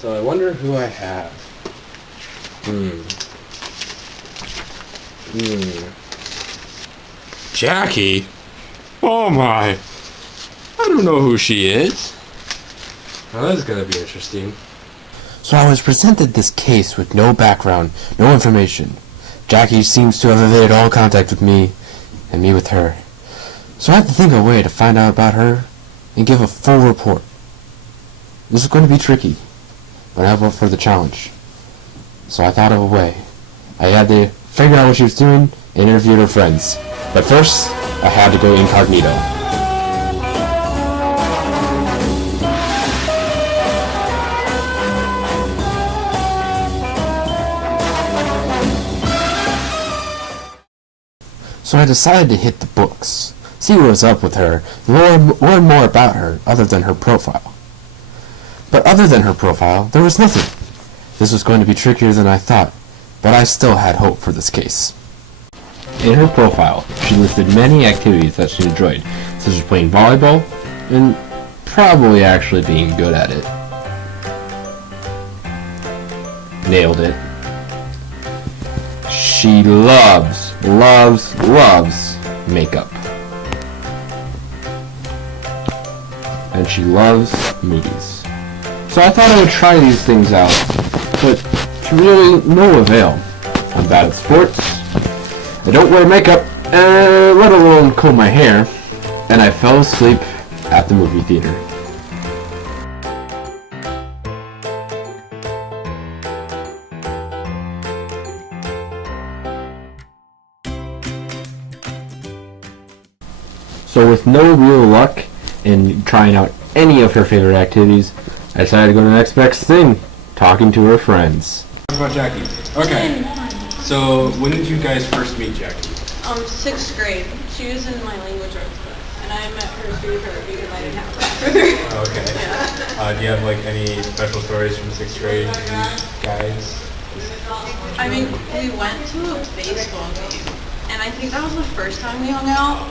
So I wonder who I have. Jackie? Oh my. I don't know who she is. Well, that's gonna be interesting. So I was presented this case with no background, no information. Jackie seems to have evaded all contact with me, and me with her. So I have to think of a way to find out about her and give a full report. This is going to be tricky, but I have up for the challenge. So I thought of a way. I had to figure out what she was doing and interview her friends. But first, I had to go incognito. So I decided to hit the books, see what was up with her, learn more about her other than her profile. But other than her profile, there was nothing. This was going to be trickier than I thought, but I still had hope for this case. In her profile, she listed many activities that she enjoyed, such as playing volleyball, and probably actually being good at it. Nailed it. She loves makeup. And she loves movies. So I thought I would try these things out, but to really no avail. I'm bad at sports, I don't wear makeup, let alone comb my hair, and I fell asleep at the movie theater. So with no real luck in trying out any of her favorite activities, I decided to go to the next best thing, talking to her friends. What about Jackie? Okay. So when did you guys first meet Jackie? 6th grade. She was in my language arts class, and I met her through her because I didn't have class with her. Okay. Yeah. Do you have like any special stories from 6th grade, guys? I mean, we went to a baseball game, and I think that was the first time we hung out.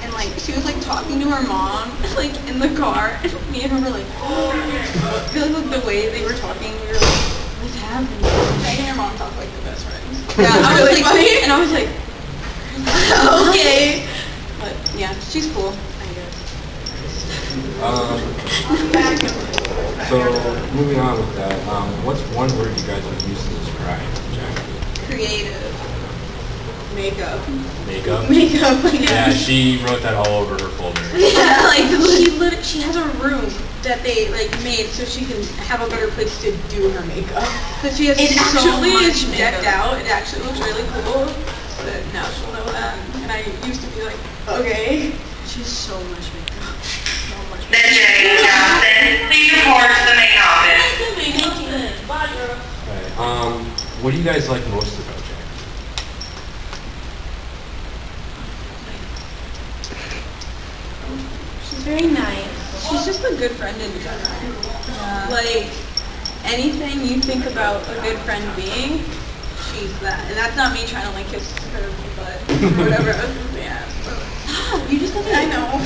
And like, she was like talking to her mom, like in the car, and me and her were like, because of the way they were talking, we were like, what's happening? Meg and her mom talk like the best friends. Yeah, I was like, and I was like, okay. But yeah, she's cool, I guess. So moving on with that, what's one word you guys would use to describe Jackie? Creative. Makeup. Makeup? Makeup, Yeah, she wrote that all over her folder. Yeah, like she has a room that they like made so she can have a better place to do her makeup. Because she has so much decked out. It actually looks really cool. But now she'll know that. And I used to be like, okay. She has so much makeup. So much makeup. Then Jenny Johnson, please report to the main office. Bye, girl. Okay. What do you guys like most about Jackie? She's very nice. She's just a good friend in general. Yeah. Like, anything you think about a good friend being, she's that. And that's not me trying to like kiss her butt or whatever. I was gonna say, yeah. Stop! You just I know.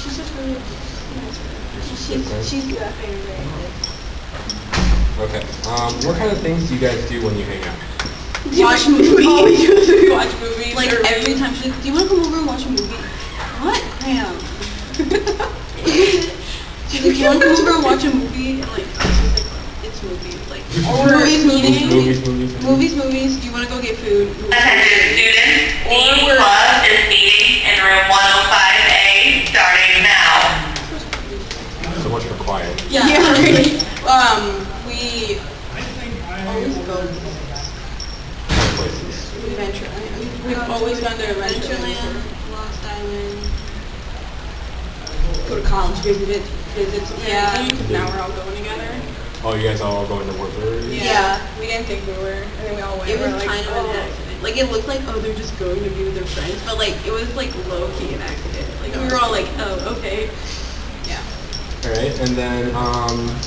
She's just really nice. She's that very good. Okay. What kind of things do you guys do when you hang out? Watch movies. Watch movies. Like every time she's like, do you want to come over and watch a movie? What? Ma'am. She's like, do you want to come over and watch a movie? And like, she's like, it's movies. Like, movies. Do you want to go get food? Attention students, the club is meeting in room 105A starting now. So much for quiet. Yeah. Right. We always go to Places. Adventureland. We've always gone to Adventureland, Lost Island. Go to college visits. Yeah. Now we're all going together. Oh, you guys all going to Woodbury? Yeah. We didn't think we were. And then we all went. It was like, kind of an accident. Like, it looked like, oh, they're just going to be with their friends. But, like, it was, like, low-key an accident. Like, we were all like, oh, okay. Yeah. Alright, and then,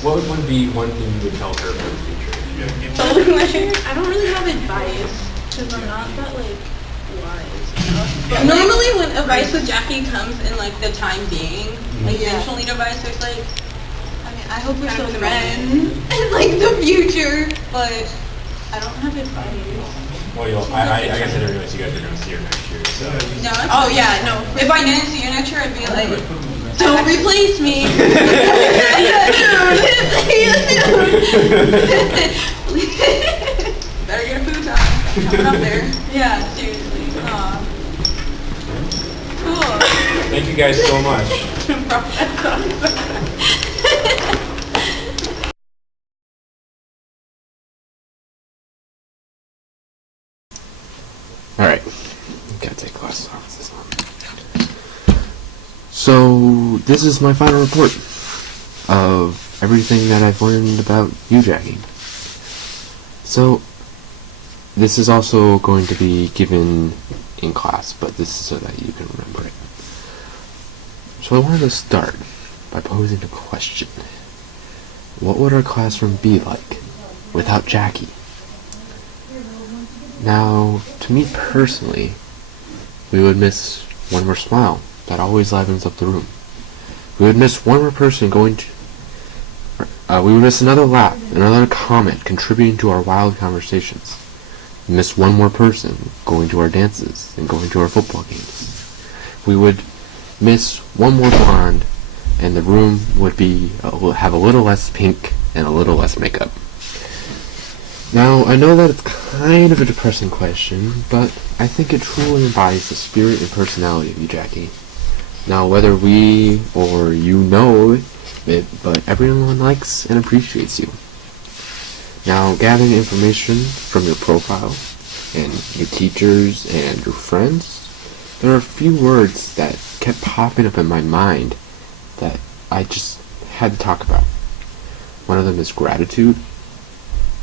what would be one thing you would tell her for the future? I don't really have advice, because I'm not that, like, wise. But normally when advice with Jackie comes in, like, the time being, like, eventual need advice, there's, like, I mean, I hope we're still friends in like the future, but I don't have advice. Well, I guess I didn't realize you guys were going to see her next year, so. No. Oh yeah, no. If I didn't see you next year, I'd be like, don't replace me. Better get a futon coming up there. Yeah, seriously. Aw. Cool. Thank you guys so much. Alright. Gotta take glasses off. So, this is my final report of everything that I've learned about you, Jackie. So, this is also going to be given in class, but this is so that you can remember it. So I wanted to start by posing a question. What would our classroom be like without Jackie? Now, to me personally, we would miss one more smile that always livens up the room. We would miss one more person we would miss another laugh, another comment contributing to our wild conversations. We miss one more person going to our dances and going to our football games. We would miss one more blonde, and the room would have a little less pink and a little less makeup. Now, I know that it's kind of a depressing question, but I think it truly embodies the spirit and personality of you, Jackie. Now, whether we or you know it, but everyone likes and appreciates you. Now, gathering information from your profile and your teachers and your friends, there are a few words that kept popping up in my mind that I just had to talk about. One of them is gratitude,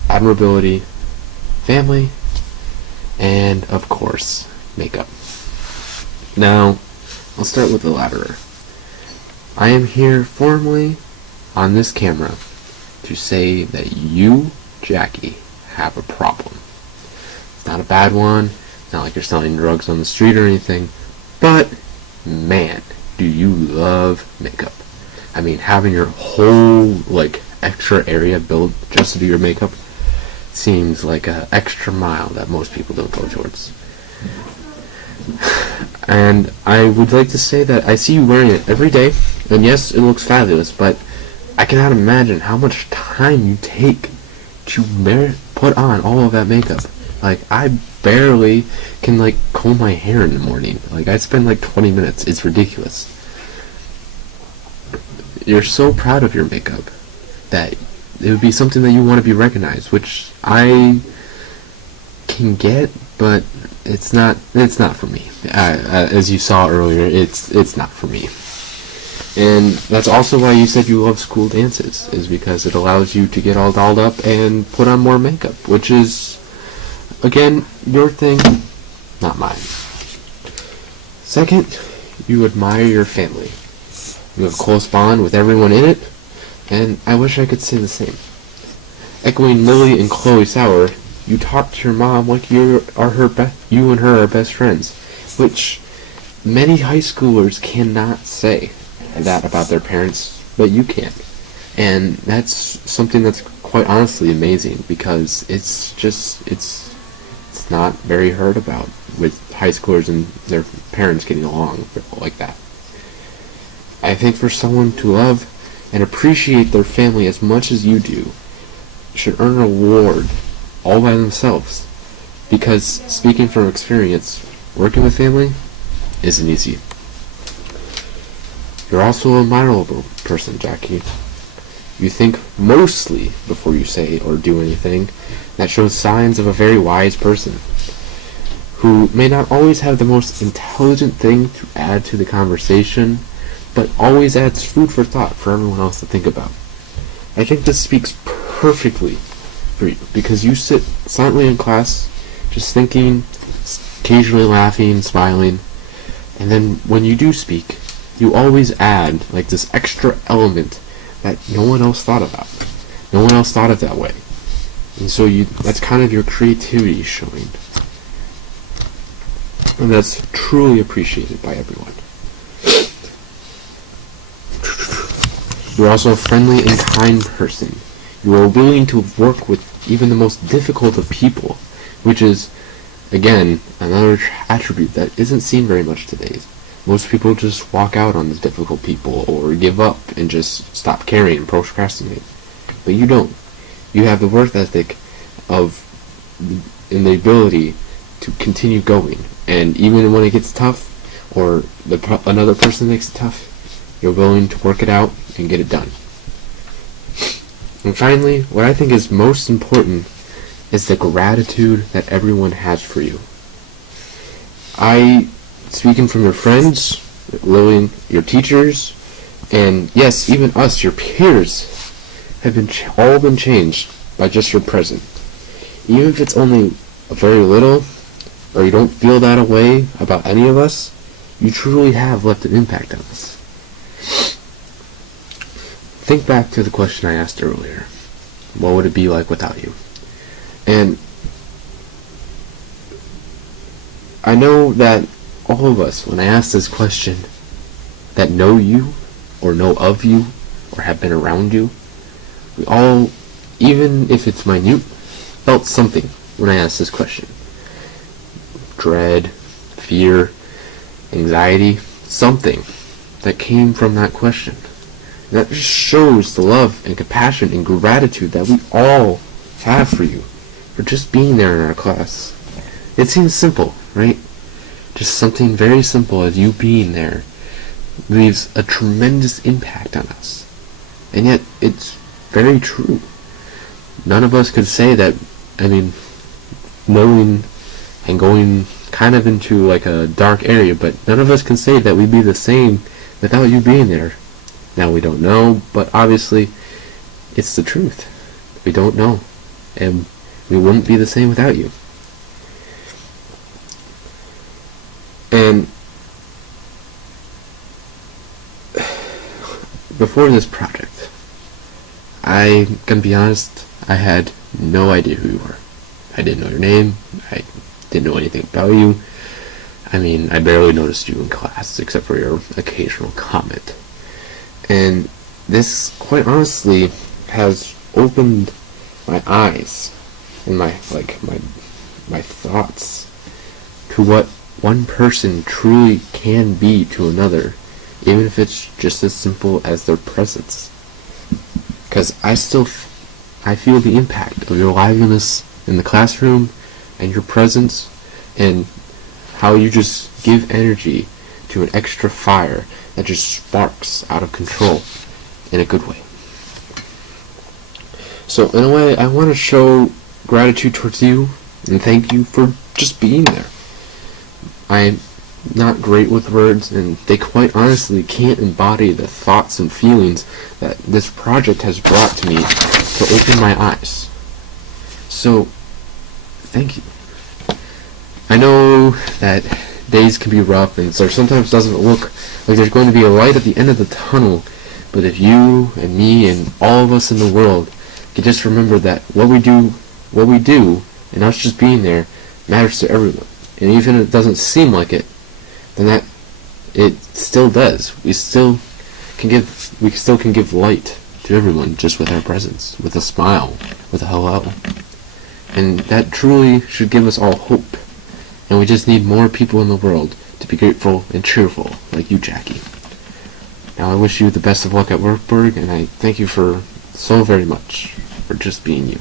admirability, family, and, of course, makeup. Now, I'll start with the latter. I am here formally on this camera to say that you, Jackie, have a problem. It's not a bad one, it's not like you're selling drugs on the street or anything, but, man, do you love makeup. I mean, having your whole, extra area built just to do your makeup seems like an extra mile that most people don't go towards. And I would like to say that I see you wearing it every day, and yes, it looks fabulous, but I cannot imagine how much time you take to put on all of that makeup. I barely can, comb my hair in the morning. I spend, 20 minutes. It's ridiculous. You're so proud of your makeup that it would be something that you want to be recognized, which I can get, but it's not for me. As you saw earlier, it's not for me. And that's also why you said you love school dances, is because it allows you to get all dolled up and put on more makeup, which is, again, your thing, not mine. Second, you admire your family. You have a close bond with everyone in it, and I wish I could say the same. Echoing Lily and Chloe Sauer, you talk to your mom like you and her are best friends, which many high schoolers cannot say that about their parents, but you can. And that's something that's quite honestly amazing, because it's not very heard about with high schoolers and their parents getting along like that. I think for someone to love and appreciate their family as much as you do should earn an award all by themselves, because speaking from experience, working with family isn't easy. You're also an admirable person, Jackie. You think mostly before you say or do anything. That shows signs of a very wise person, who may not always have the most intelligent thing to add to the conversation, but always adds food for thought for everyone else to think about. I think this speaks perfectly for you, because you sit silently in class, just thinking, occasionally laughing, smiling, and then when you do speak, you always add this extra element that no one else thought about. No one else thought of that way. And so that's kind of your creativity showing. And that's truly appreciated by everyone. You're also a friendly and kind person. You are willing to work with even the most difficult of people, which is, again, another attribute that isn't seen very much today. Most people just walk out on the difficult people or give up and just stop caring and procrastinate. But you don't. You have the work ethic of and the ability to continue going. And even when it gets tough or another person makes it tough, you're willing to work it out and get it done. And finally, what I think is most important is the gratitude that everyone has for you. Speaking from your friends, Lillian, your teachers, and yes, even us, your peers, have all been changed by just your presence. Even if it's only a very little, or you don't feel that way about any of us, you truly have left an impact on us. Think back to the question I asked earlier. What would it be like without you? And I know that all of us, when I ask this question, that know you, or know of you, or have been around you, we all, even if it's minute, felt something when I asked this question. Dread, fear, anxiety, something that came from that question. And that just shows the love and compassion and gratitude that we all have for you, for just being there in our class. It seems simple, right? Just something very simple as you being there leaves a tremendous impact on us. And yet, it's very true. None of us could say that, knowing and going kind of into like a dark area, but none of us can say that we'd be the same without you being there. Now, we don't know, but obviously, it's the truth. We don't know. And we wouldn't be the same without you. And before this project, I'm gonna be honest, I had no idea who you were. I didn't know your name, I didn't know anything about you. I barely noticed you in class, except for your occasional comment. And this, quite honestly, has opened my eyes and my thoughts to what one person truly can be to another, even if it's just as simple as their presence. Because I feel the impact of your liveliness in the classroom and your presence and how you just give energy to an extra fire that just sparks out of control in a good way. So in a way, I want to show gratitude towards you and thank you for just being there. I'm not great with words, and they quite honestly can't embody the thoughts and feelings that this project has brought to me to open my eyes. So, thank you. I know that days can be rough, and so sometimes doesn't look like there's going to be a light at the end of the tunnel, but if you and me and all of us in the world can just remember that what we do, and us just being there, matters to everyone. And even if it doesn't seem like it, then that it still does. We still can give light to everyone just with our presence, with a smile, with a hello. And that truly should give us all hope. And we just need more people in the world to be grateful and cheerful, like you, Jackie. Now I wish you the best of luck at Wartburg, and I thank you for so very much for just being you.